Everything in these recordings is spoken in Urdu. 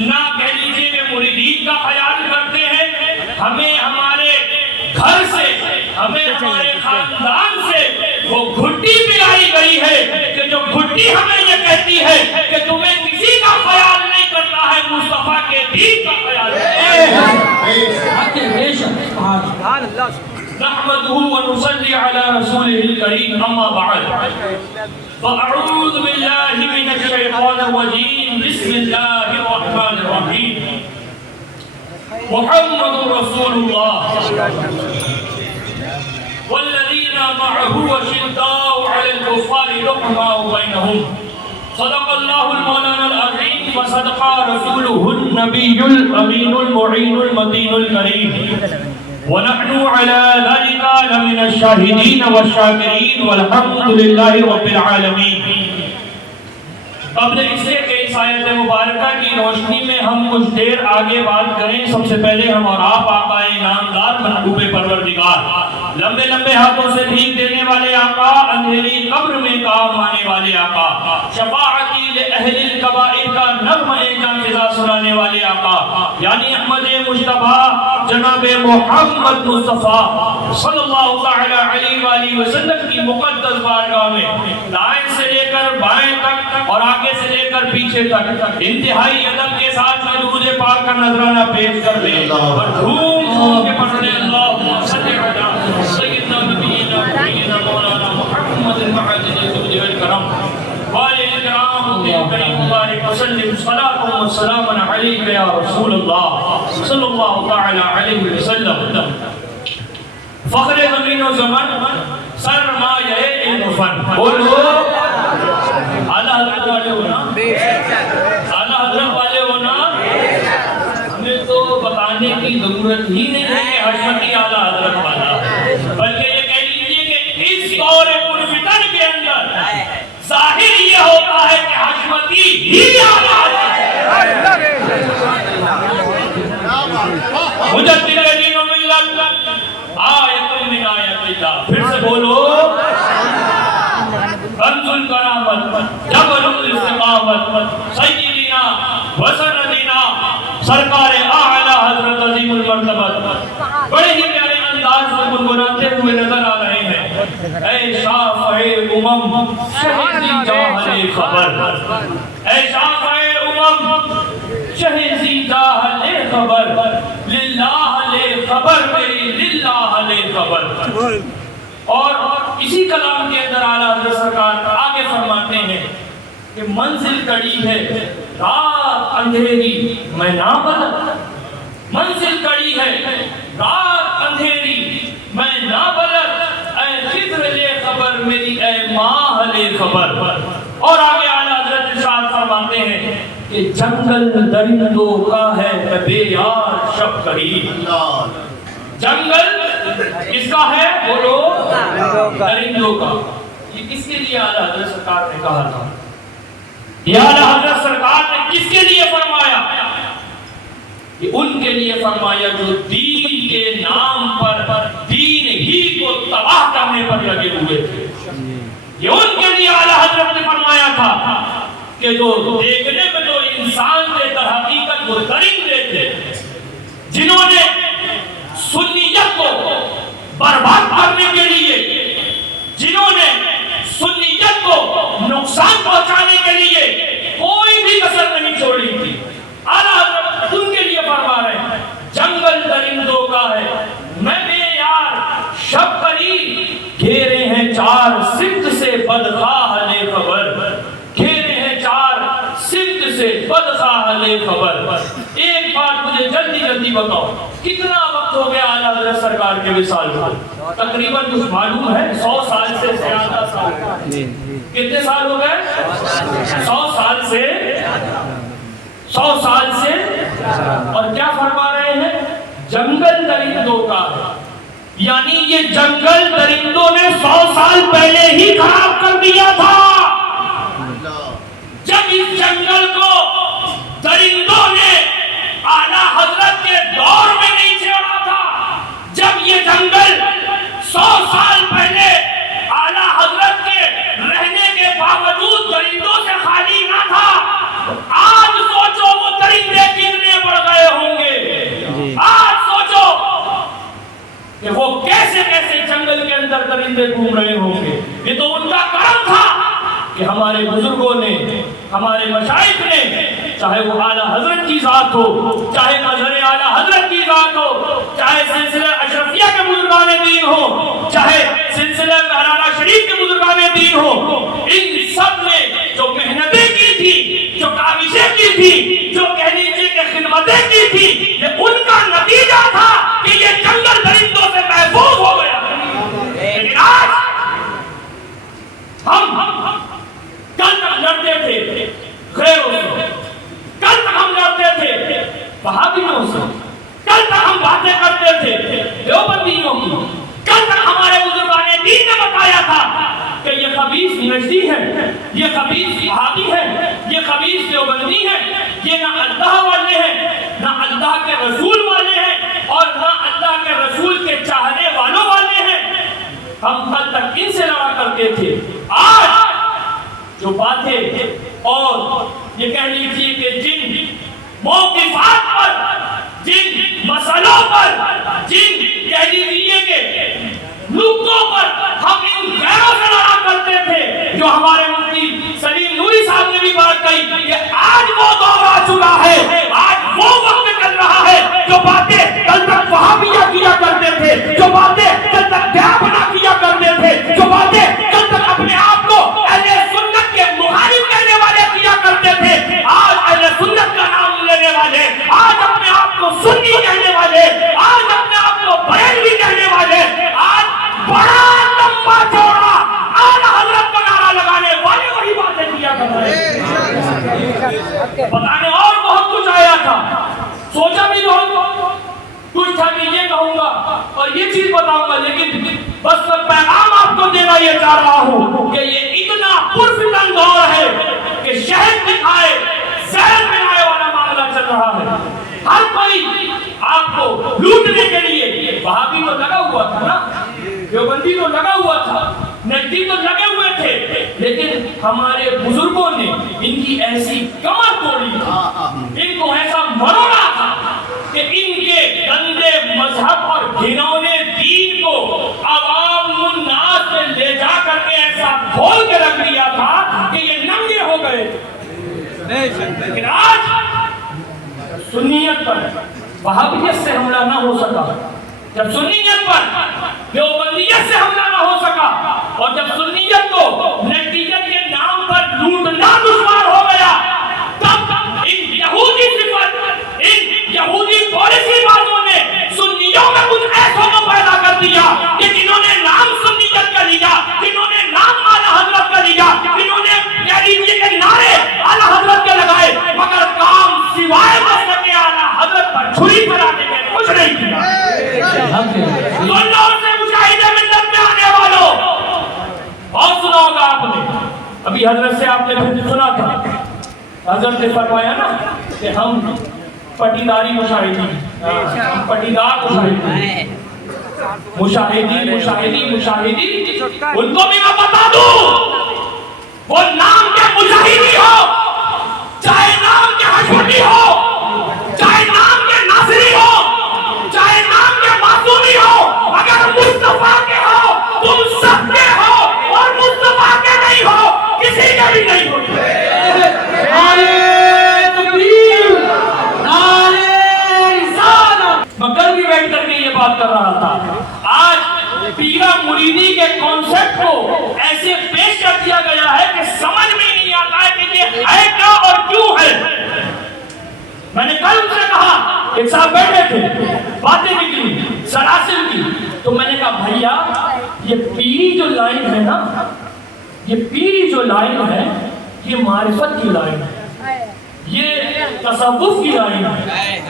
نہ کہہ لیجیے کہ مریدین کا خیال کرتے ہیں، ہمیں ہمارے گھر سے، ہمیں ہمارے خاندان سے وہ گھٹی پلائی گئی ہے کہ جو گھٹی ہمیں یہ کہتی ہے کہ تمہیں کسی کا خیال نہیں کرنا ہے، مصطفیٰ کے دین کا خیال ہے۔ نحمده ونصلي على رسوله الكريم اما بعد فاعوذ بالله من الشيطان الرجيم بسم الله الرحمن الرحيم محمد رسول الله والذين معه اشداء على الكفار رحماء بينهم صدق الله المولانا العظيم وصدق رسوله النبي الامين المعين المتين الكريم ونحن على ذلك لمن الشاهدين والشاكرين والحمد لله رب العالمين۔ قبل اس سے کہ اس آیت مبارکہ کی روشنی میں ہم کچھ دیر آگے بات کریں، سب سے پہلے ہم اور آپ آقا انعامدار محبوب پروردگار، لمبے لمبے ہاتھوں سے بھیک دینے والے آقا، اندھیری قبر میں کام آنے والے آقا، شفاعتی لأہل الکبائر کا نغمہ جان فضا سنانے والے آقا، یعنی احمد مجتبیٰ جناب محمد مصطفیٰ صلی اللہ تعالی علیہ وآلہ وسلم کی مقدس بارگاہ میں دائیں سے لے کر بائیں تک اور آگے سے لے کر پیچھے تک انتہائی ادب کے ساتھ میں درود پاک کا نذرانہ پیش کر دیں اور دھوم دھوم کے پڑھ لیں اللہم صلی علی سیدنا نبینا نبینا مولانا محمد المعدن الجود والکرم والے اکرام کریم مبارک وسلم صلاۃ و سلام علیک یا رسول اللہ صلی اللہ تعالی علیہ وسلم۔ فخر زمین و زمان سرمایہ علم فن، بولو اعلیٰ حضرت والے ہونا، اعلیٰ حضرت والے ہونا، ہمیں تو بتانے کی ضرورت ہی نہیں ہے کہ حشمتی اعلیٰ حضرت والا، بلکہ یہ کہہ لیجیے کہ اس دور پرفتن کے اندر ظاہر یہ ہوتا ہے کہ حشمتی ہی اعلیٰ حضرت ہے۔ مجدد دین و ملت آیت من آیت اللہ، پھر سے بولو رمز الکرامت جبل الاستقامت سیدنا وسندنا سرکار اعلی حضرت عظیم المرتبت بڑے ہی پیارے انداز میں گنگناتے ہوئے نظر آ رہے ہیں۔ اے شافع امم شہزی جاہل خبر، اے شافع امم شہزی جاہل خبر، للہ لے خبر میری، للہ لے خبر۔ اور اسی کلام کے اندر اعلیٰ حضرت سرکار آگے فرماتے ہیں کہ منزل کڑی ہے رات اندھیری میں نہ بلد، منزل کڑی ہے رات اندھیری میں نہ بلد، اے خضر لے خبر میری، اے ماہ لے خبر۔ اور آگے اعلیٰ حضرت ارشاد فرماتے ہیں کہ جنگل درندوں کا ہے میں بے یار شب قریب، جنگل کس کا ہے؟ بولو درندوں کا۔ یہ کس کے لیے اعلیٰ حضرت سرکار نے کہا تھا؟ یہ اعلیٰ حضرت سرکار نے کس کے لیے فرمایا؟ یہ ان کے لیے فرمایا جو دین کے نام پر دین ہی کو تباہ کرنے پر لگے ہوئے تھے۔ یہ ان کے لیے اعلیٰ حضرت نے فرمایا تھا کہ جو دیکھنے میں جو انسان تھے در حقیقت وہ درندے تھے، جنہوں نے سنیت کو برباد کرنے کے لیے، جنہوں نے سنیت کو نقصان پہنچانے کے لیے کوئی بھی کسر نہیں چھوڑی تھی۔ اعلیٰ حضرت ان کے لیے فرما رہے ہیں جنگل درندوں کا ہے میں بے یار شب قریب، گھیرے ہیں چار سمت سے بدخواہ لے خبر، گھیرے ہیں چار سمت سے بدخواہ لے خبر۔ ایک بات مجھے جلدی جلدی بتاؤ، کتنا وقت ہو گیا اعلیٰ حضرت سرکار کے وصال کو؟ تقریباً کچھ معلوم ہے 100 سال سے زیادہ سال۔ کتنے سال ہو گئے؟ 100 سال سے 100 سال سے۔ اور کیا فرما رہے ہیں؟ جنگل درندوں کا ہے، یعنی یہ جنگل درندوں نے 100 سال پہلے ہی خراب کر دیا تھا۔ جب اس جنگل کو درندوں نے اعلیٰ حضرت کے دور میں نہیں چھوڑا تھا، جب یہ جنگل 100 سال پہلے اعلیٰ حضرت کے رہنے کے باوجود درندوں سے خالی نہ تھا، آج سوچو وہ درندے ہمارے بزرگوں نے، ہمارے مشائخ نے، چاہے وہ اعلیٰ حضرت کی ذات ہو، چاہے مظہر اعلیٰ حضرت کی ذات ہو، چاہے سلسلہ اشرفیہ کے بزرگان دین ہو، چاہے سلسلہ مہرانہ شریف کے بزرگان دین ہو، ان سب نے جو محنتیں کی تھی، جو کاوشیں کی تھی، جو کہہ لیجیے کہ خدمتیں کی تھی، یہ ان کا نتیجہ تھا کہ یہ جنگل درندوں سے محفوظ ہو گیا۔ لیکن آج ہم کل تک لڑتے تھے غیروں سے، کل تک ہم لڑتے تھے وہابیوں سے، کل تک ہم باتیں کرتے تھے دیوبندیوں کی، کل تک ہمارے بزرگان دین نے بتایا تھا کہ یہ خبیث نجدی ہے، یہ خبیث وہابی ہے، یہ خبیث دیوبندی ہے، یہ نہ اللہ والے ہیں، نہ اللہ کے رسول والے ہیں، اور نہ اللہ کے رسول کے چاہنے والوں والے ہیں۔ ہم کل تک ان سے لڑا کرتے تھے، آج جو باتیں اور یہ کہہ لیجیے کہ جن موقفات پر، جن مسئلوں پر، جن کہہ لیجیے کہ نقطوں پر ہم ان غیروں سے لڑا کرتے تھے، جو ہمارے مفتی سلیم نوری صاحب نے بھی بات کہی کہ آج وہ دور آ چکا ہے، آج وہ وقت چل رہا ہے، جو باتیں کل تک وہابیہ کیا کرتے تھے، جو باتیں کل تک دیوبنا کیا کرتے تھے، جو باتیں کل تک اپنے آپ کو اہل سنت کے مخالف کہنے والے کیا کرتے تھے، آج اہل سنت کا نام لینے والے، آج اپنے آپ کو سنی کہنے والے، آج اپنے آپ کو بریلوی کہنے والے، آج بڑا لمبا چوڑا اعلیٰ حضرت کا نعرہ لگانے والے وہی باتیں کیا کر رہے ہیں۔ بتانے اور بہت کچھ آیا تھا، سوچا بھی بہت کچھ تھا کہ یہ کہوں گا اور یہ چیز بتاؤں گا، لیکن بس میں پیغام آپ کو دینا یہ چاہ رہا ہوں کہ یہ اتنا پرفتن دور ہے کہ شہد دکھائے زہر ملائے والا معاملہ چل رہا ہے۔ ہر کوئی آپ کو لوٹنے کے لیے، وہابی تو لگا ہوا تھا نا، دیوبندی تو لگا ہوا تھا، نجدی تو لگے ہوئے تھے، لیکن ہمارے بزرگوں نے ان کی ایسی کمر توڑی تھی، ان کو ایسا مروڑا تھا کہ ان کے گندے مذہب اور گھنونے دین کو عوام الناس میں لے جا کر کے ایسا کھول کے رکھ دیا تھا کہ یہ ننگے ہو گئے۔ لیکن آج سنیت پر وہابیت سے حملہ نہ ہو سکا، جب سنیت پر دیوبندیت سے حملہ نہ ہو سکا، اور جب سنیت کو نجدیت کے نام پر لوٹنا دشوار ہو گیا، تب ان یہودی صفت، ان یہودی پالیسی بازوں نے سنیوں میں کچھ ایسوں کو پیدا کر دیا کہ جنہوں نے نام سنیت کا لیا، جنہوں نے نام اعلیٰ حضرت کا لیا، جنہوں نے کہہ لیجیے کہ نعرے اعلیٰ حضرت کے لگائے، مگر کام سوائے مسلک کے اعلیٰ حضرت پر چھری چلانے کے کچھ نہیں کیا۔ اللہ سے مجاہدے ملت میں آنے والوں، اور سنا ہوگا آپ نے، ابھی حضرت سے آپ نے پھر سنا تھا، حضرت نے فرمایا نا کہ ہم پٹیداری مشاہدی، ہم پٹیدار مشاہدی، مشاہدی، ان کو بھی میں بتا دوں، وہ نام کے مجاہدی ہو، چاہے نام کے حشمتی ہو، چاہے نام کے ناصری ہو، چاہے نام کے معصومی ہو، اگر مصطفیٰ کے ہو تم سب کے ہو، اور مصطفیٰ کے نہیں ہو کسی کے بھی نہیں ہو۔ میں کل بھی بیٹھ کر کے یہ بات کر رہا تھا، آج پیرا مریدی کے کانسیپٹ کو ایسے پیش کر دیا گیا ہے کہ سمجھ میں نہیں آتا ہے کہ یہ ہے کیا اور کیوں ہے۔ میں نے کل ان سے کہا، ایک صاحب بیٹھے تھے، باتیں بھی کی، سلاسل کی، تو میں نے کہا بھائیا یہ پیری جو لائن ہے نا، یہ پیری جو لائن ہے یہ معرفت کی لائن ہے، یہ تصوف کی لائن ہے،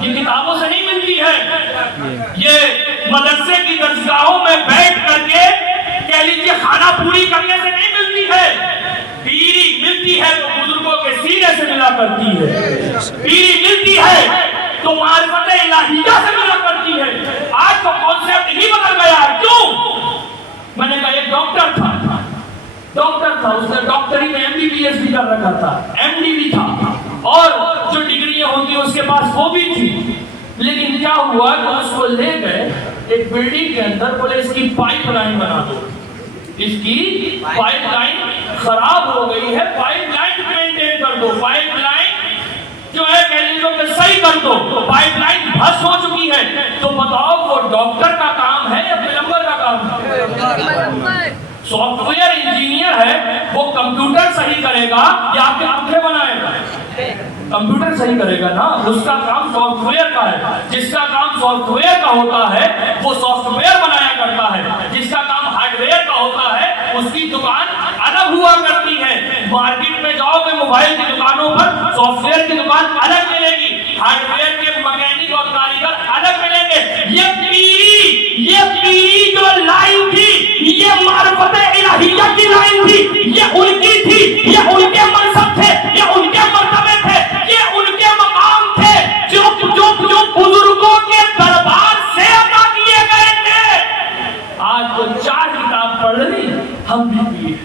یہ کتابوں سے نہیں ملتی ہے، یہ مدرسے کی درسگاہوں میں بیٹھ کر کے کہہ لیجیے خانہ پوری کرنے سے نہیں ملتی ہے۔ پیری ملتی ہے تو بزرگوں کے سینے سے ملا کرتی ہے، پیری ملتی ہے تو معرفت الہیہ سے ملا کرتی ہے۔ آج تو کانسیپٹ ہی بدل گیا ہے، کیوں؟ میں نے کہا ایک ڈاکٹر تھا، اس نے ڈاکٹری میں MBBS بھی کر رکھا تھا، MD بھی تھا، اور جو ڈگریاں ہوتی ہیں اس کے پاس وہ بھی تھی، لیکن کیا ہوا کہ اس کو لے گئے ایک بلڈنگ کے اندر، بولے اس کی پائپ لائن بنا دو، اس کی پائپ لائن خراب ہو گئی ہے، پائپ لائن مینٹین کر دو، پائپ لائن جو ہے کہہ لیجو کہ صحیح کر دو، پائپ لائن بھس ہو چکی ہے، تو بتاؤ وہ ڈاکٹر کا کام ہے یا پلمبر کا کام ہے؟ سافٹ ویئر انجینئر ہے، وہ کمپیوٹر صحیح کرے گا یا آپ کے آنکھیں بنائے گا؟ کمپیوٹر صحیح کرے گا نا، اس کا کام سافٹ ویئر کا ہے، جس کا کام سافٹ ویئر کا ہوتا ہے وہ سافٹ ویئر بنایا کرتا ہے، جس کا کام ہارڈ ویئر کا ہوتا ہے اس کی دکان الگ ہوا کرتی ہے۔ مارکیٹ میں جاؤ گے موبائل کی دکانوں پر سافٹ ویئر کی دکان الگ ملے گی، ہارڈ ویئر کے مکینک اور کاریگر الگ ملیں گے۔ یہ پیری جو لائن تھی، یہ معرفت الہیہ کی لائن تھی، یہ ان کی تھی، یہ ان کے منصب تھے، یہ ان کے مرتبے تھے، یہ ان کے مقام تھے جو بزرگوں کے دربار سے عطا کیے گئے تھے۔ آج تو 4 کتاب پڑھ لی ہم بھی پیر،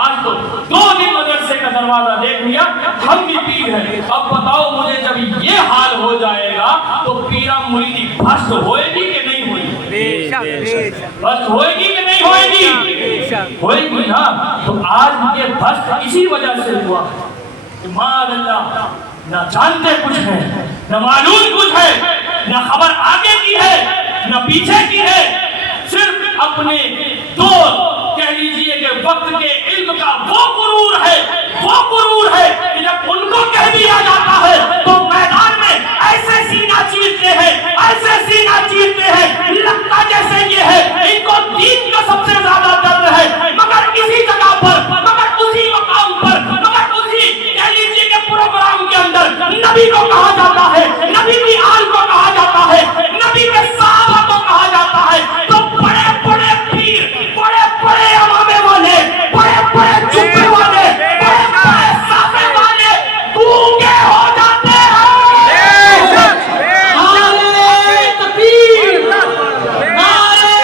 آج تو 2 دن مدرسے کا دروازہ دیکھ لیا ہم بھی پیر ہیں۔ اب بتاؤ مجھے جب یہ حال ہو جائے گا تو پیرا مریدی بھسٹ ہوئے گی کہ نہیں ہوئے گی؟ بھسٹ ہوئے گی کہ نہیں ہوئے گی؟ ہوئے گی نا۔ تو آج یہ بھسٹ اسی وجہ سے ہوا کہ ماذ اللہ نہ جانتے کچھ ہیں، نہ معلوم کچھ ہے، نہ خبر آگے کی ہے نہ پیچھے کی ہے، صرف اپنے دو کہہ لیجئے کہ وقت کے علم کا وہ غرور ہے کہ جب ان کو کہہ دیا جاتا ہے تو میدان میں ایسے سینہ چیرتے ہیں لگتا جیسے یہ ہے ان کو دین کا سب سے زیادہ درد ہے، مگر اسی جگہ پر، مگر اسی مقام پر، مگر اسی کہہ لیجئے کہ پروگرام کے اندر نبی کو کہا جاتا ہے، نبی کی آل کو کہا جاتا ہے، نبی کے صحابہ کو کہا جاتا ہے، تو بڑے بڑے پیر، بڑے بڑے امامے والے، بڑے بڑے چپے والے، بڑے بڑے صافے والے گونگے ہو جاتے ہیں۔ نعرہ تکبیر، نعرہ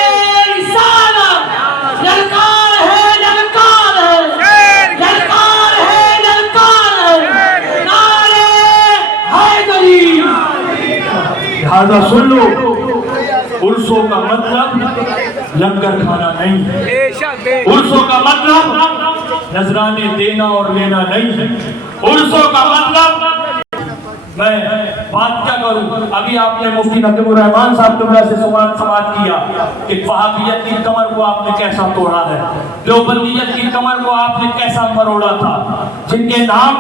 رسالت، للکار ہے، للکار ہے، للکار ہے، للکار ہے، نعرہ حیدری۔ لہذا سن لو، عرسوں کا مطلب لنگر کھانا نہیں ہے، عرسوں کا مطلب نذرانے دینا اور لینا نہیں ہے، عرسوں کا مطلب میں بات کیا کروں، ابھی آپ نے مفتی نقیب الرحمان صاحب قبلہ سے سماعت کیا کہ وہابیت کی کمر کو آپ نے کیسا توڑا ہے، دیوبندیت کی کمر کو آپ نے کیسا مروڑا تھا، جن کے نام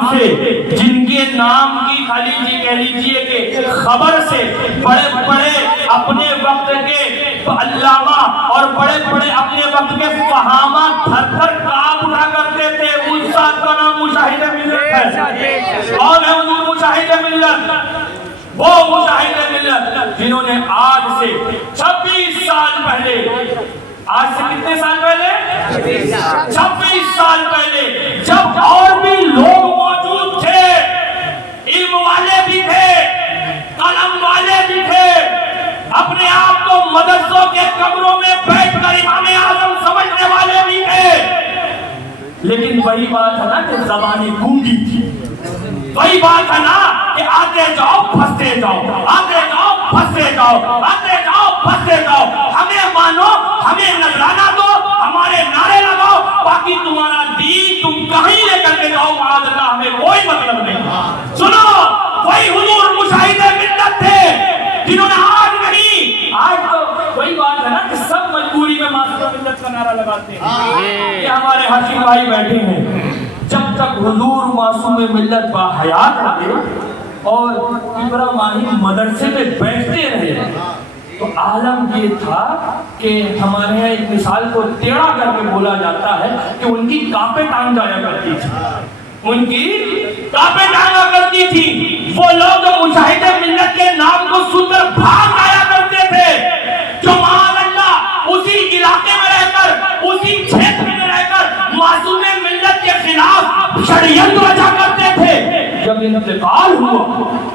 کی خالی جی کہہ لیجئے کہ خبر سے بڑے بڑے اپنے وقت کے علامہ اور بڑے بڑے اپنے وقت کے فہامہ تھر تھر کانپ اٹھا کرتے تھے۔ اس ساتھ کا نام مشاہد ملت ہے، اور ہے حضور مشاہد ملت، وہ مشاہد ملت جنہوں نے آج سے 26 سال پہلے، آج سے کتنے سال پہلے؟ 26 سال پہلے، جب اور بھی لوگ موجود تھے، علم والے بھی تھے، قلم والے بھی تھے، اپنے آپ کو مدرسوں کے کمروں میں بیٹھ کر امام اعظم سمجھنے والے بھی تھے، لیکن وہی بات ہے نا کہ زبانیں گونگی تھی، وہی بات ہے نا کہ آتے جاؤ پھنستے جاؤ، آتے جاؤ پھنستے جاؤ، آتے جاؤ پھنستے جاؤ، ہمیں مانو، ہمیں نذرانہ دو، ہمارے نعرے لگاؤ، باقی تمہارا دین تم کہیں لے کر کے جاؤ، معاذ اللہ ہمیں کوئی مطلب نہیں۔ سنو، وہی حضور مشاہد ملت تھے جنہوں نے آج نہیں، آج تو وہی بات ہے نا کہ سب مجبوری میں معصوم ملت کا نعرہ لگاتے ہیں۔ یہ ہمارے ہاشم بھائی بیٹھے ہیں، جب تک حضور معصوم ملت باحیات رہے اور ابراہیم مدرسے میں بیٹھتے رہے تو عالم یہ تھا کہ ہمارے یہاں ایک مثال کو ٹیڑھا کر کے بولا جاتا ہے کہ ان کی کانپیں ٹانگ جایا کرتی تھی، ان کی کانپیں ٹانگا کرتی تھی۔ وہ لوگ جو مشاہد ملت کے نام کو سن کر بھاگ آیا کرتے تھے، جو معاذ اللہ اسی علاقے میں رہ کر، اسی چھیتر میں رہ کر معصوم ملت کے خلاف شریعت رچا کرتے تھے۔ جب انتقال ہوا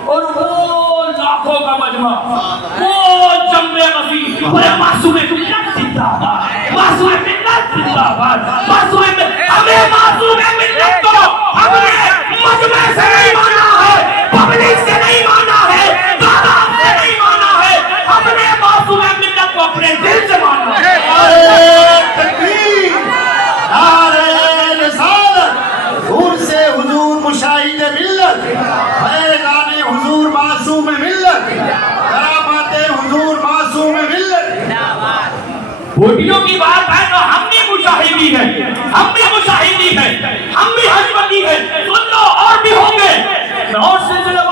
اور وہ لاکھوں کا مجمع، وہ جمع غفیر، وہ معصوم ملت زندہ باد، معصوم ملت زندہ باد، معصوم ملت، ہمیں معصوم ملت کو اپنے مجمع سے نہیں مانا ہے، پبلک سے نہیں مانا ہے، تعداد سے نہیں مانا ہے، اپنے معصوم ملت کو اپنے دل سے مانا ہے۔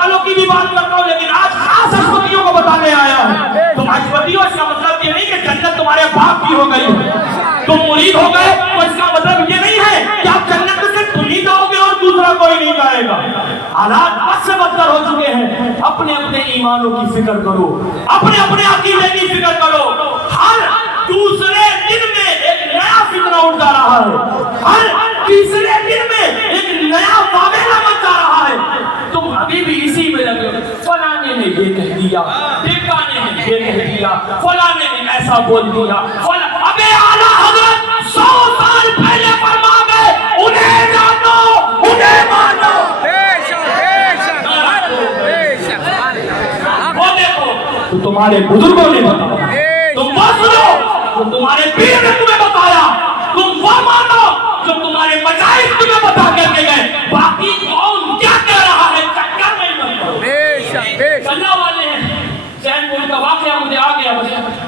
والوں کی بھی بات کرتا ہوں، لیکن آج خاص حشمتیوں کو بتانے آیا ہوں. تم حشمتیوں، اس کا مطلب یہ نہیں کہ جنت تمہارے باپ کی ہو گئی. تم مرید ہو گئے تو اس کا مطلب یہ نہیں ہے کہ آپ جنت سے تم ہی جاؤ گے اور دوسرا کوئی نہیں جائے گا. حالات بس سے بدتر ہو چکے ہیں. اپنے اپنے ایمانوں کی فکر کرو، اپنے اپنے عقیدے کی فکر کرو. ہر دوسرے دن میں ایک نیا فتنہ اٹھا رہا ہے، ہر تیسرے دن میں ایک نیا واقعہ مچا رہا ہے. تم ابھی بھی اسی میں لگے ہو. فلانے نے یہ کہہ دیا، ٹھکانے نے یہ کہہ دیا، فلانے نے ایسا بول دیا. ابے اعلیٰ حضرت 100 سال پہلے فرما گئے، انہیں جانو انہیں مانو. وہ دیکھو تو تمہارے بزرگوں نے بتایا، تم وہ سنو تو تمہارے پیر نے تمہیں بتایا، تم وہ مانو جو تمہارے مشائخ تمہیں بتا کر کے گئے. باقی کون کیا کہہ رہا ہے چکر نہیں بنتا. اللہ والے ہیں چین پور کا واقعہ مجھے آ گیا،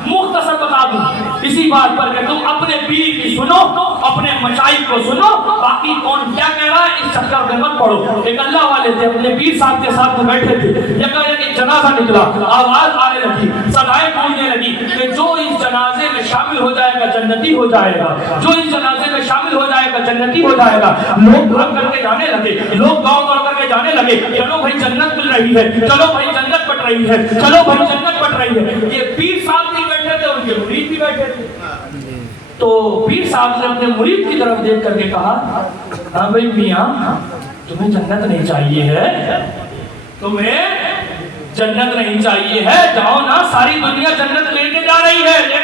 مختصر بتا دوں اسی بات پر کہ تم اپنے پیر کی سنو، اپنے مشائخ کو سنو، باقی کون کیا کہہ رہا ہے اس چکر میں مت پڑو. ایک اللہ والے تھے، اپنے پیر صاحب کے ساتھ بیٹھے تھے. ایک جنازہ نکلا، آواز آنے لگی، صدائیں گونجنے لگی کہ جو اس جنازے میں شامل ہو جائے گا جنتی ہو جائے گا، جو اس جنازے میں شامل ہو جائے گا جنتی ہو جائے گا. لوگ بھگ کر کے جانے لگے، لوگ گاؤں گاؤں کر کے جانے لگے، چلو بھائی جنت مل رہی ہے، چلو بھائی جنت بٹ رہی ہے، چلو بھائی جنت بٹ رہی ہے. یہ پیر صاحب بھی بیٹھے تھے، ان کے مرید بھی بیٹھے تھے. تو پیر صاحب نے اپنے مرید کی طرف دیکھ کر کے کہا، ہاں بھائی میاں تمہیں جنت نہیں چاہیے ہے، تمہیں جنت نہیں چاہیے ہے، جاؤ نا، ساری دنیا جنت لے کے جا رہی ہے، لے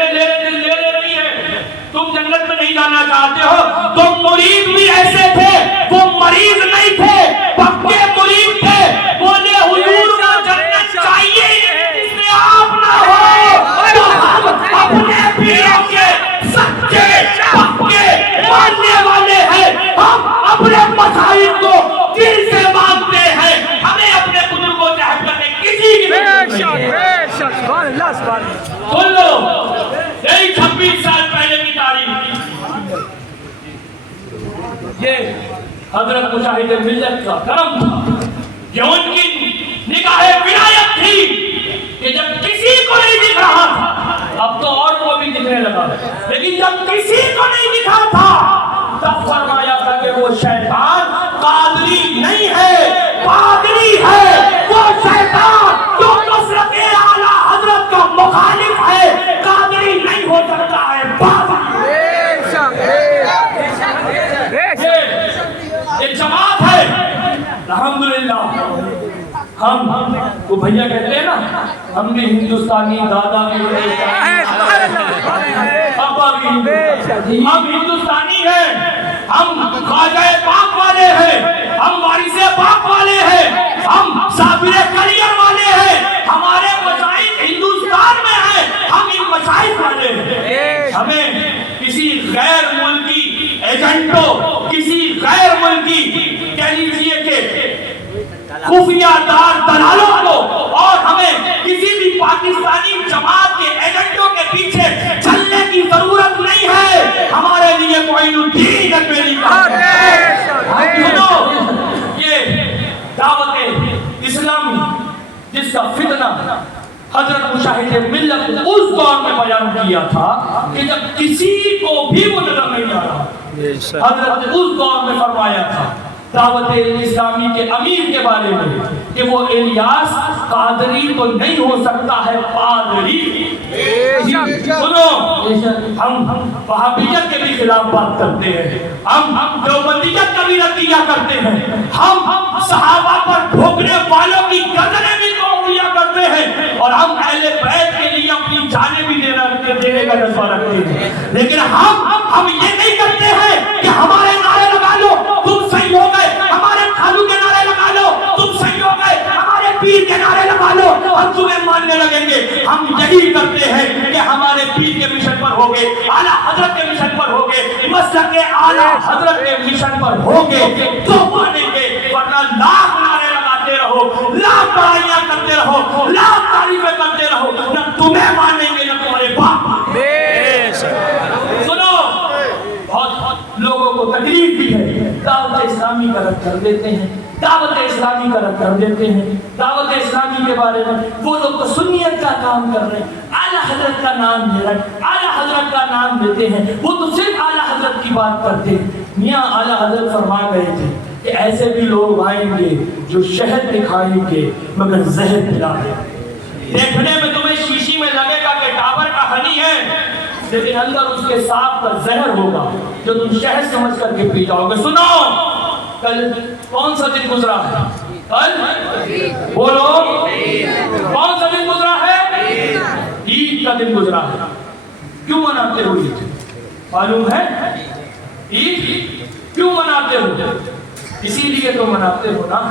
رہی ہے، تم جنت میں نہیں جانا چاہتے ہو. تم مرید بھی ایسے تھے، وہ مریض نہیں تھے، پکے مرید تھے. بولے حضور کو جنت چاہیے جس میں آپ نہ ہو. تو ہم اپنے پیروں کے سچے پکے ماننے والے ہیں، ہم اپنے مشائخ کو دل سے مانتے ہیں. ہمیں اپنے بزرگوں سے ہٹ کرنے کسی کی سن لو. یہی 26 سال پہلے کی تاریخ، یہ حضرت مجاہد ملت کا کرم تھا، یہ ان کی نگاہ ولایت تھی کہ جب کسی کو نہیں دکھ رہا تھا، اب تو اور کو بھی دکھنے لگا، لیکن جب کسی کو نہیں دکھا تھا تب فرمایا تھا کہ وہ شیطان قادری نہیں ہے، پادری ہے. وہ شیطان جو نصرت اعلیٰ حضرت کا مخالف ہے، قادری نہیں ہو سکتا ہے، پادری. یہ جماعت ہے الحمدللہ. ہم وہ بھیا کہتے ہیں نا، ہم بھی ہندوستانی، دادا بھی پاپا بھی، ہم ہندوستانی ہیں، ہم خواجہ پاک والے ہیں، ہم وارث پاک والے ہیں، ہم صابر کلیئر والے ہیں. ہمارے مشائخ ہندوستان میں ہیں، ہم ان مشائخ والے ہیں. ہمیں کسی غیر ملکی ایجنٹوں، کسی غیر ملکی کہہ لیجیے کہ خفیہ دار دلالوں کو، اور ہمیں کسی بھی پاکستانی جماعت کے ایجنٹوں کے پیچھے چلنے کی ضرورت نہیں ہے. ہمارے لیے معین الدین اجمیری کا یہ دعوت اسلامی جس کا فتنہ حضرت مجاہد ملت اس دور میں بیان کیا تھا کہ جب کسی کو بھی وہ نظر نہیں آ رہا، حضرت اس دور میں فرمایا تھا دعوت اسلامی کے امیر کے بارے میں کہ وہ الیاس قادری تو نہیں ہو سکتا ہے، پادری. سنو، ہم وہابیت کے بھی خلاف بات کرتے ہیں، ہم دیوبندیت کا بھی رد کرتے ہیں، ہم صحابہ پر ٹھوکنے والوں کی گردنیں بھی توڑ دیا کرتے ہیں، اور ہم اہل بیت کے لیے اپنی جانیں بھی دینے کا جذبہ رکھتے ہیں. لیکن ہم یہ نہیں کرتے ہیں کہ ہمارے نعرے لگا لو تم صحیح ہو گئے، ہمارے خالو کے نعرے لگا لو تم صحیح ہو گئے، ہمارے پیر کے نعرے لگا لو ہم تمہیں ماننے لگیں گے. ہم یہی کرتے ہیں کہ ہمارے پیر کے مشن پر ہوگے، اعلیٰ حضرت کے مشن پر ہوگے، مسلک اعلیٰ حضرت کے مشن پر ہوگے تو مانیں گے، ورنہ لاکھ نعرے لگاتے رہو، لاکھ بڑائیاں کرتے رہو، لاکھ تعریفیں کرتے رہو، نہ تمہیں مانیں گے نہ تمہارے باپ. سنو، بہت لوگوں کو تکلیف بھی ہے، دعوت اسلامی کا رد کر دیتے ہیں. دعوت اسلامی کا رد کر دیتے ہیں. دعوت اسلامی کے بارے میں وہ لوگ تو سنیت کا کام کر رہے ہیں, اعلیٰ حضرت کا نام لے رہے ہیں, اعلیٰ حضرت کا نام لیتے ہیں, وہ تو صرف اعلیٰ حضرت کی بات کرتے ہیں. میاں اعلیٰ حضرت فرما گئے تھے کہ ایسے بھی لوگ آئیں گے جو شہد دکھائیں گے مگر زہر پلا دیں گے. دیکھنے میں تمہیں شیشی میں لگے گا کہ ڈابر کا ہنی ہے, لیکن اندر اس کے ساتھ کا زہر ہوگا جو تم شہد سمجھ کر کے پی جاؤ گے. سنو, کل کون سا دن گزرا ہے؟ کل بولو, کون سا دن گزرا ہے؟ عید کا دن گزرا ہے. کیوں مناتے ہو عید؟ معلوم ہے عید کیوں مناتے ہو؟ اسی لیے تو مناتے ہو نا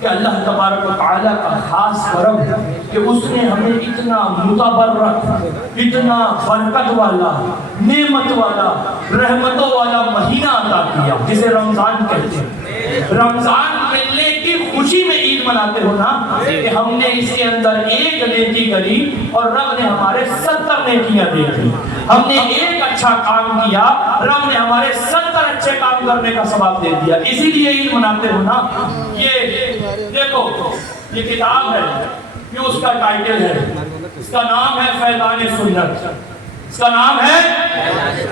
کہ اللہ تبارک و تعالیٰ کا خاص کرم ہے کہ اس نے ہمیں اتنا متبرک, اتنا برکت والا, نعمت والا, رحمتوں والا مہینہ عطا کیا جسے رمضان کہتے ہیں. رمضان ملنے کی خوشی میں عید مناتے ہو نا کہ ہم نے اس کے اندر ایک نیکی کری اور رب نے ہمارے 70 نیکیاں دے دی. ہم نے ایک اچھا کام کیا, رب نے ہمارے 70 اچھے کام کرنے کا ثواب دے دیا. اسی لیے عید مناتے ہو نا. یہ دیکھو, یہ کتاب ہے, یہ اس کا ٹائٹل ہے, اس کا نام ہے فیضان سنت. اس کا نام ہے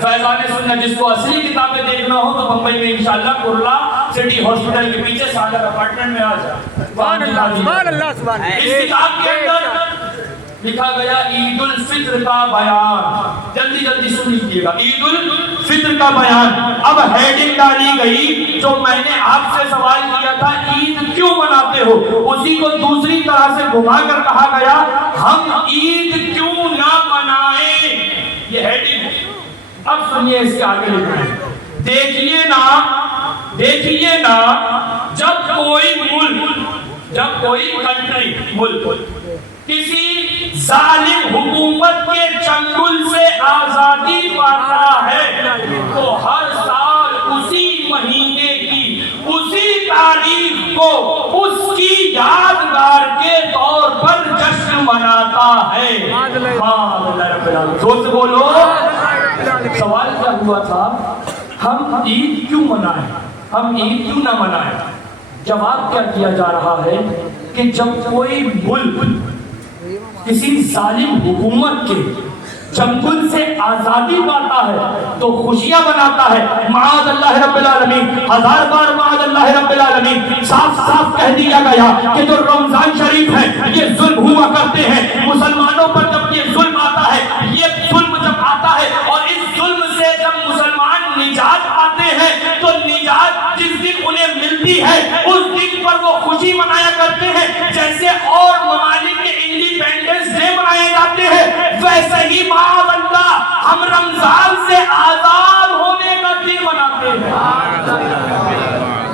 فیضان سنت. جس کو اصلی کتابیں دیکھنا ہو تو بمبئی میں انشاءاللہ کرلا سٹی ہاسپٹل کے پیچھے سادر اپارٹمنٹ میں آ جائے. سبحان اللہ, سبحان اللہ, سبحان اللہ. اس کتاب کے اندر لکھا گیا عید الفطر کا بیان. جلدی جلدی سن لیجیے گا, عید الفطر کا بیان. اب ہیڈنگ ڈالی گئی جو میں نے آپ سے سوال کیا تھا عید کیوں مناتے ہو, اسی کو دوسری طرح سے گھما کر کہا گیا ہم عید کیوں نہ منائیں. یہ ہیڈنگ. اب سنیے اس کے آگے لکھا ہے, دیکھیے نا جب کوئی ملک, جب کوئی کنٹری, ملک کسی ظالم حکومت کے چنگل سے آزادی پاتا ہے تو ہر سال اسی مہینے کی اسی تاریخ کو اس کی یادگار کے طور پر جشن مناتا ہے. زور سے بولو. سوال کیا ہوا تھا, ہم عید کیوں منائیں, ہم عید کیوں نہ منائیں؟ جواب کیا دیا جا رہا ہے کہ جب کوئی ملک کسی ظالم حکومت کے چنگل سے آزادی پاتا ہے تو خوشیاں مناتا ہے. معاذ اللہ رب العالمین, ہزار بار معاذ اللہ رب العالمین. صاف صاف کہہ دیا گیا کہ جو رمضان شریف ہے یہ ظلم ہوا کرتے ہیں مسلمانوں پر. جب یہ ظلم آتا ہے, یہ ظلم جب آتا ہے اور اس ظلم سے جب مسلمان نجات پاتے ہیں تو نجات جس دن انہیں ملتی ہے اس دن پر وہ خوشی منایا کرتے ہیں. جیسے اور ممالک کے انڈیپینڈنس ڈے منائے جاتے ہیں, ویسے ہی معاذ اللہ ہم رمضان سے آزاد ہونے کا دن مناتے ہیں.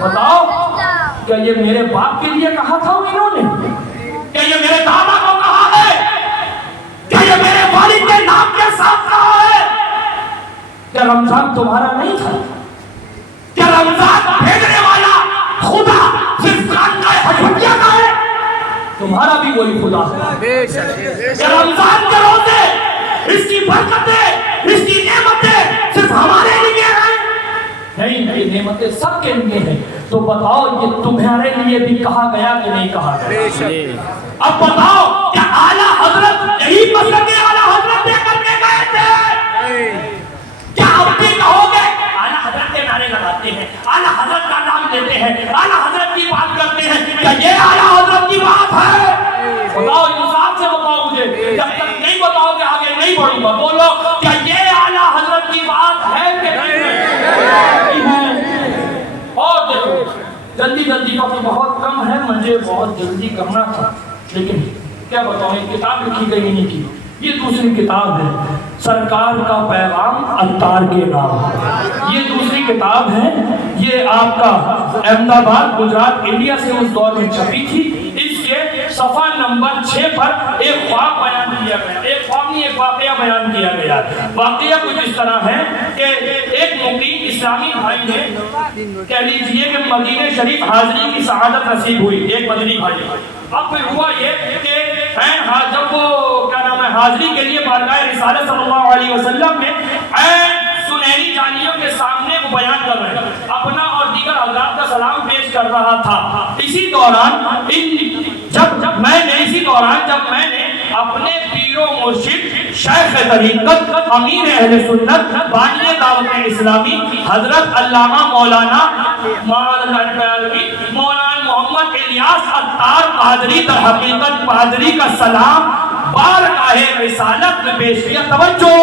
بتاؤ, کیا یہ میرے باپ کے لیے کہا تھا انہوں نے؟ کیا یہ میرے دادا کو کہا ہے؟ کیا یہ میرے والد کے نام کے ساتھ کہا ہے؟ کیا رمضان تمہارا نہیں تھا؟ کیا رمضان بھیجنے والا خدا صرف حجویہ کا ہے؟ تمہارا بھی وہی خدا ہے. کیا رمضان کے روزے, اس کی برکتیں, اس کی نعمتیں صرف ہمارے لیے ہیں؟ نہیں, یہ نعمتیں سب کے لیے ہیں. تو بتاؤ یہ تمہارے لیے بھی کہا گیا کہ نہیں کہا گیا؟ اب بتاؤ کیا اعلیٰ حضرت یہی مسئلہ کے اعلیٰ حضرت دے کر کے گئے تھے؟ کیا اب بھی کہو گے اعلیٰ حضرت کے نعرے لگاتے ہیں, اعلیٰ حضرت کا نام لیتے ہیں, اعلیٰ حضرت کی بات کرتے ہیں, کیا یہ اعلیٰ حضرت کی بات ہے؟ بتاؤ, انصاف سے بتاؤ مجھے. جب تک نہیں بتاؤ گے آگے نہیں بڑھوں گا. بولو, کیا یہ اعلیٰ حضرت کی بات ہے کہ نہیں ہے؟ اور دیکھو, جلدی جلدی کا بہت کم ہے, مجھے بہت جلدی کرنا تھا, لیکن کیا بتاؤں, یہ کتاب لکھی گئی نہیں تھی. یہ دوسری کتاب ہے, سرکار کا پیغام عطار کے نام. یہ دوسری کتاب ہے, یہ آپ کا احمد آباد گجرات انڈیا سے اس دور میں چھپی تھی. اس کے صفحہ نمبر 6 پر ایک خواب بیان کیا گیا, ایک خواب نہیں, ایک واقعہ بیان کیا گیا. واقعہ کچھ اس طرح ہے کہ ایک مقیم اسلامی بھائی نے کہہ لیجیے کہ مدینہ شریف حاضری کی سعادت نصیب ہوئی, ایک مدنی بھائی. اب پھر ہوا یہ کہ جب وہ کیا نام ہے حاضری کے لیے بارگاہ رسالت صلی اللہ علیہ وسلم میں سنہری جانیوں کے سامنے وہ بیان کر رہے ہیں، اپنا اور دیگر حضرات کا سلام پیش کر رہا تھا۔ اسی دوران جب میں نے اپنے پیر و مرشد شیخ طریقت امیر اہل سنت بانی دعوت اسلامی حضرت علامہ مولانا محمد الیاس عطار قادری در حقیقت قادری کا سلام بارگاہ رسالت میں پیش کیا۔ توجہ،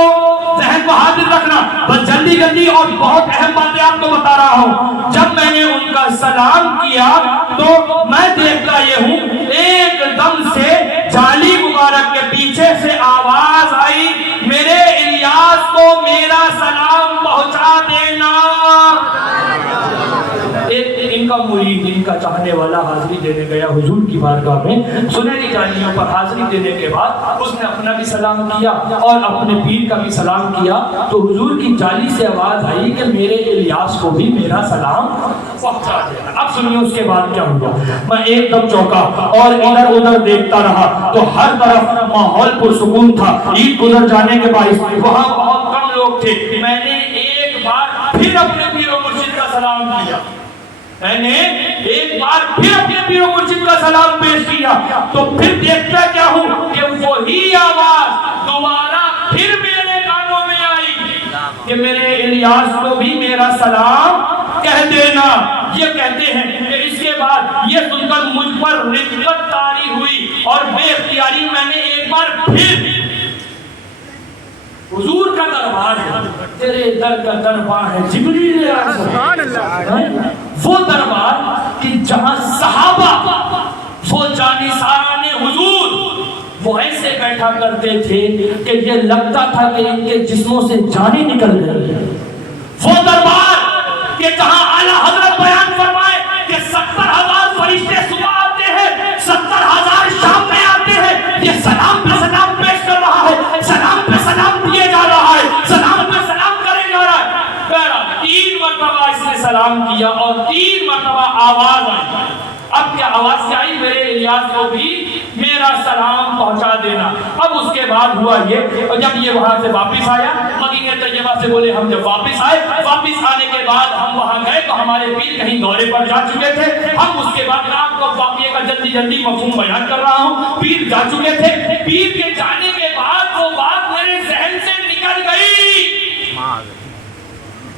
ذہن کو حاضر رکھنا، بس جلدی اور بہت اہم باتیں آپ کو بتا رہا ہوں۔ جب میں نے ان کا سلام کیا تو میں دیکھتا یہ ہوں ایک دم سے جالی مبارک کے پیچھے سے آواز آئی، میرے الیاس کو میرا سلام پہنچا دینا۔ ایک ان کا مرید، ان کا چاہنے والا حاضری دینے گیا حضور کی بارگاہ میں، سنہری جالیوں پر حاضری دینے کے بعد اس نے اپنا بھی سلام کیا اور اپنے پیر کا بھی سلام کیا، تو حضور کی جالی سے آواز آئی کہ میرے الیاس کو بھی میرا سلام پہنچا دینا۔ اب سنیے اس کے بعد کیا ہوا۔ میں ایک دم چوکا اور ادھر ادھر دیکھتا رہا تو ہر طرف ماحول پرسکون تھا۔ عید گزر جانے کے باعث وہاں بہت کم لوگ تھے۔ میں نے ایک بار پھر اپنے پیر و مرشد کا سلام کیا، میں نے ایک بار پھر اپنے پیر و مرشد کا سلام پیش کیا، تو پھر دیکھتا کیا ہوں کہ وہی آواز دوبارہ پھر میرے کانوں میں آئی کہ میرے الیاس کو بھی میرا سلام کہہ دینا۔ یہ کہتے ہیں کہ اس کے بعد یہ سن کر مجھ پر رقت طاری ہوئی اور بے اختیاری میں نے ایک بار پھر حضور کا دربار ہے، تیرے در کا دربار ہے جبریل وہ دربار کہ جہاں صحابہ وہ جانثاران حضور وہ ایسے بیٹھا کرتے تھے کہ یہ لگتا تھا کہ ان کے جسموں سے جانیں نکل گئی۔ وہ دربار کہ جہاں اعلیٰ حضرت بیان فرمائے کہ 70,000 فرشتے صبح آتے ہیں، 70,000 شام میں آتے ہیں، یہ سلام پہ سلام پیش کر رہا ہے، سلام پہ سلام دیے جا رہا ہے، سلام پہ سلام کرے جا رہا ہے۔ 3 مرتبہ اس نے سلام کیا اور 3 مرتبہ آواز آئی۔ اب کیا آواز کیا آئی؟ میرے الیاس کو بھی میرا سلام پہنچا دینا۔ اب اس کے بعد ہوا یہ، اور جب یہ وہاں سے واپس آیا مدینہ طیبہ سے بولے ہم جب واپس آئے، واپس آنے کے بعد ہم وہاں گئے تو ہمارے پیر کہیں دورے پر جا چکے تھے۔ ہم اس کے بعد آپ کو واقعے کا جلدی مفہوم بیان کر رہا ہوں۔ پیر جا چکے تھے، پیر کے جانے کے بعد وہ بات میرے ذہن سے نکل گئی۔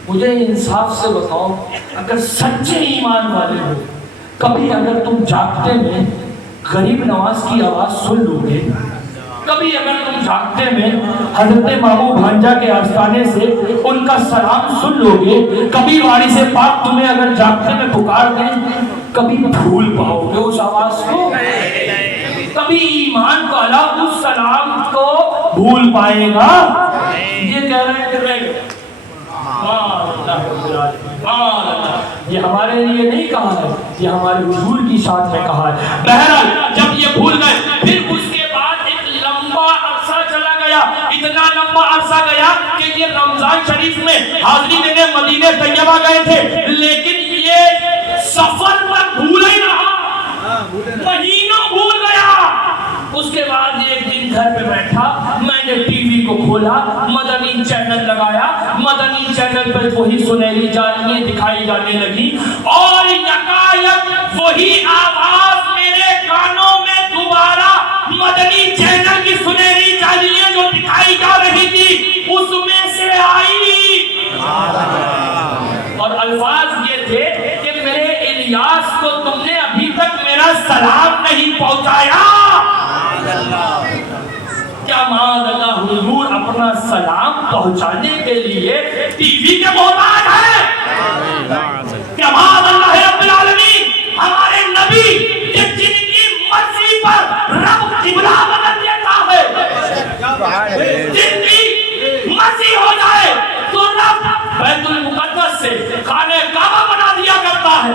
مجھے انصاف سے بتاؤ، اگر سچے ایمان والے ہو، کبھی اگر تم جاگتے میں غریب نواز کی آواز سن لو گے، کبھی اگر تم جاگتے میں حضرت مامو بھانجا کے آستانے سے ان کا سلام سن لو گے، کبھی وارث پاک تمہیں اگر جاگتے میں پکار دیں، کبھی بھول پاؤ گے اس آواز کو؟ کبھی ایمان والا اس سلام کو بھول پائے گا؟ یہ کہہ رہے ہیں کہ یہ ہمارے لیے نہیں کہا ہے، یہ ہمارے حضور کی شان میں کہا ہے۔ بہرحال جب یہ بھول گئے، پھر اس کے بعد ایک لمبا عرصہ چلا گیا، اتنا لمبا عرصہ گیا کہ یہ رمضان شریف میں حاضری دینے مدینہ طیبہ گئے تھے، لیکن یہ سفر پر بھول ہی رہا، مہینوں بھول گیا۔ اس کے بعد ایک دن گھر پہ بیٹھا، میں نے ٹی وی کو کھولا، مدنی چینل لگایا، مدنی چینل پر وہی سنہری جالیاں دکھائی جانے لگی اور یکایک وہی آواز میرے کانوں میں دوبارہ مدنی چینل کی سنہری جالیاں جو دکھائی جا رہی تھی اس میں سے آئی، اور الفاظ یہ تھے کہ میرے الیاس کو تم نے ابھی تک میرا سلام نہیں پہنچایا۔ کیا معاذ اللہ حضور اپنا سلام پہنچانے کے لیے ٹی وی کے محتاج ہے؟ کیا معاذ اللہ رب العالمین ہمارے نبی کہ جن کی مرضی پر رب قبلہ بدل دیتا ہے، جن کی مرضی ہو جائے تو رب بیت المقدس سے خانہ کعبہ بنا دیا کرتا ہے،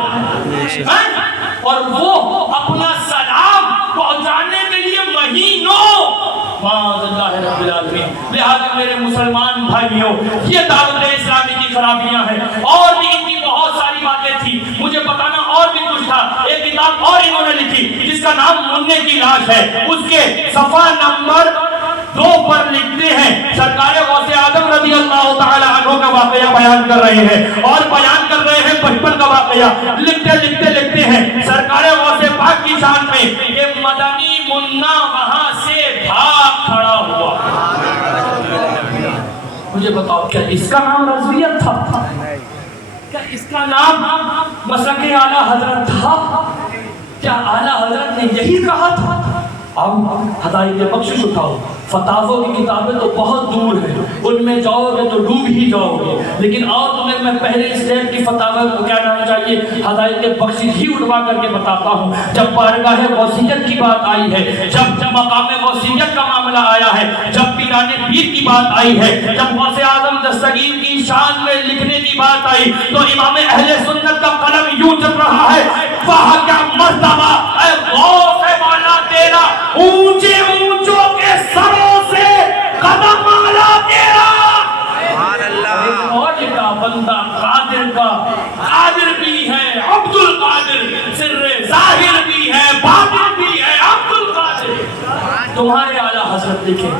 اور وہ اپنا سلام پہنچانے کے لیے مہینوں معاذ اللہ رب العالمین۔ لہذا میرے مسلمان بھائیوں، یہ دعوت اسلامی کی خرابیاں ہیں، اور بھی ان کی بہت ساری باتیں تھی، مجھے بتانا اور بھی کچھ تھا۔ ایک کتاب اور انہوں نے لکھی جس کا نام منع کی لاش ہے، اس کے صفحہ نمبر 2 پر لکھتے ہیں سرکار غوث اعظم رضی اللہ تعالی عنہ کا واقعہ بیان کر رہے ہیں اور بیان کر رہے ہیں بچپن کا واقعہ. لکھتے ہیں سرکار غوث پاک کی شان میں کہ مدنی منا وہاں سے بھاگ کھڑا ہوا. مجھے بتاؤ کیا اس کا نام رضویت تھا؟ کیا اس کا نام مسلک اعلیٰ حضرت تھا؟ کیا اعلیٰ حضرت نے یہی کہا تھا؟ اب ہدایت بخشش اٹھاؤ. فتاووں کی کتابیں تو بہت دور ہیں, ان میں جاؤ گے تو ڈوب ہی جاؤ گے, لیکن اور تمہیں میں پہلے اسٹیپ کی فتاوی کو کیا نام چاہیے ہدایت بخشش ہی اٹھوا کر کے بتاتا ہوں. جب بارگاہ غوثیت کی بات آئی ہے, جب مقام غوثیت کا معاملہ آیا ہے, جب پیران پیر کی بات آئی ہے, جب غوث اعظم دستگیر کی شان میں لکھنے کی بات آئی تو امام اہل سنت کا قلم یوں چل رہا ہے, وہاں کیا مرتبہ اے غوث والا تیرا, اونچے اونچوں کے سروں سے قدم اعلیٰ تیرا. اور کا بندہ قادر کا قادر بھی ہے, عبد القادر, سر ظاہر بھی ہے, باطن بھی ہے, عبد القادر. تمہارے اعلیٰ حضرت لکھے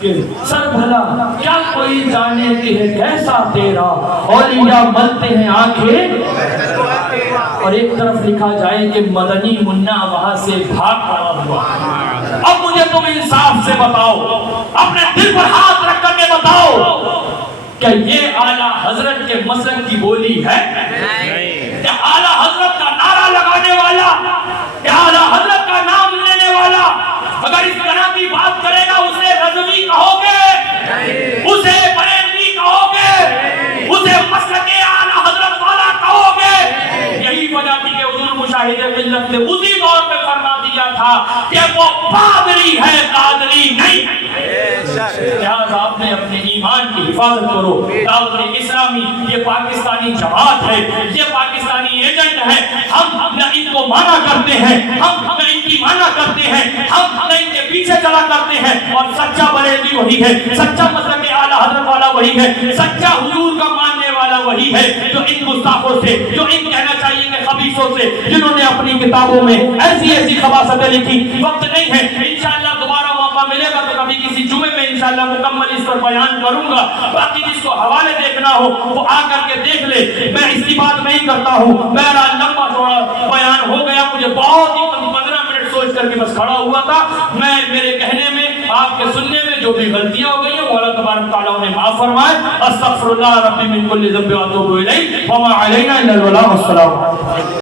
کہ سر بھلا کیا کوئی جانے کہ ہے کیسا تیرا, اولیاء ملتے ہیں آنکھیں. اور ایک طرف لکھا جائے کہ مدنی منا وہاں سے بھاگ کھڑا ہوا. اب مجھے تم انصاف سے بتاؤ, اپنے دل پر ہاتھ رکھ کر کے بتاؤ کہ یہ اعلیٰ حضرت کے مسلک کی بولی ہے؟ کیا اعلیٰ حضرت کا نعرہ لگانے والا, کیا اعلیٰ حضرت کا نام لینے والا اگر اس طرح کی بات کرے گا اسے رضوی کہو گے, اسے بریلوی کہو گے, اسے مسلک اعلیٰ حضرت والا کہو گے؟ یہی وجہ تھی کہ حضور مشاہد ملت نے اسی دور پہ فرما دیا تھا کہ وہ پادری ہے, قادری نہیں. لہذا آپ نے اپنے ایمان کی حفاظت کرو. دعوت اسلامی یہ پاکستانی جماعت ہے, یہ پاکستانی ایجنٹ ہے. ہم نہ ان کو مانا کرتے ہیں, ہم نہ ان کی مانا کرتے ہیں, ہم نہ ان کے پیچھے چلا کرتے ہیں. اور سچا بریلوی وہی ہے, سچا مسلک اعلیٰ حضرت والا وہی ہے, سچا حضور کا ماننے والا وہی ہے جو ان گستاخوں سے, جو ان کہنا چاہیے کہ خبیثوں سے, جنہوں نے اپنی کتابوں میں ایسی خباثتیں لکھی. وقت نہیں ہے, انشاءاللہ دوبارہ موقع ملے گا تو کبھی کسی جمعے میں انشاءاللہ مکمل اس پر بیان کروں گا. باقی جس کو حوالے دیکھنا ہو وہ آ کر کے دیکھ لے, میں اس کی بات نہیں کرتا ہوں. میرا لمبا تھوڑا بیان ہو گیا, مجھے بہت ہی 15 منٹ سوچ کر کے بس کھڑا ہوا تھا. میں میرے کہنے میں آپ کے سننے میں جو بھی غلطیاں ہو گئی ہیں وہ اللہ تبارک تعالیٰ انہیں معاف فرمائے. استغفر اللہ ربی من کل ذنب و اتوب الیہ وما علینا الا البلاغ. السلام علیکم.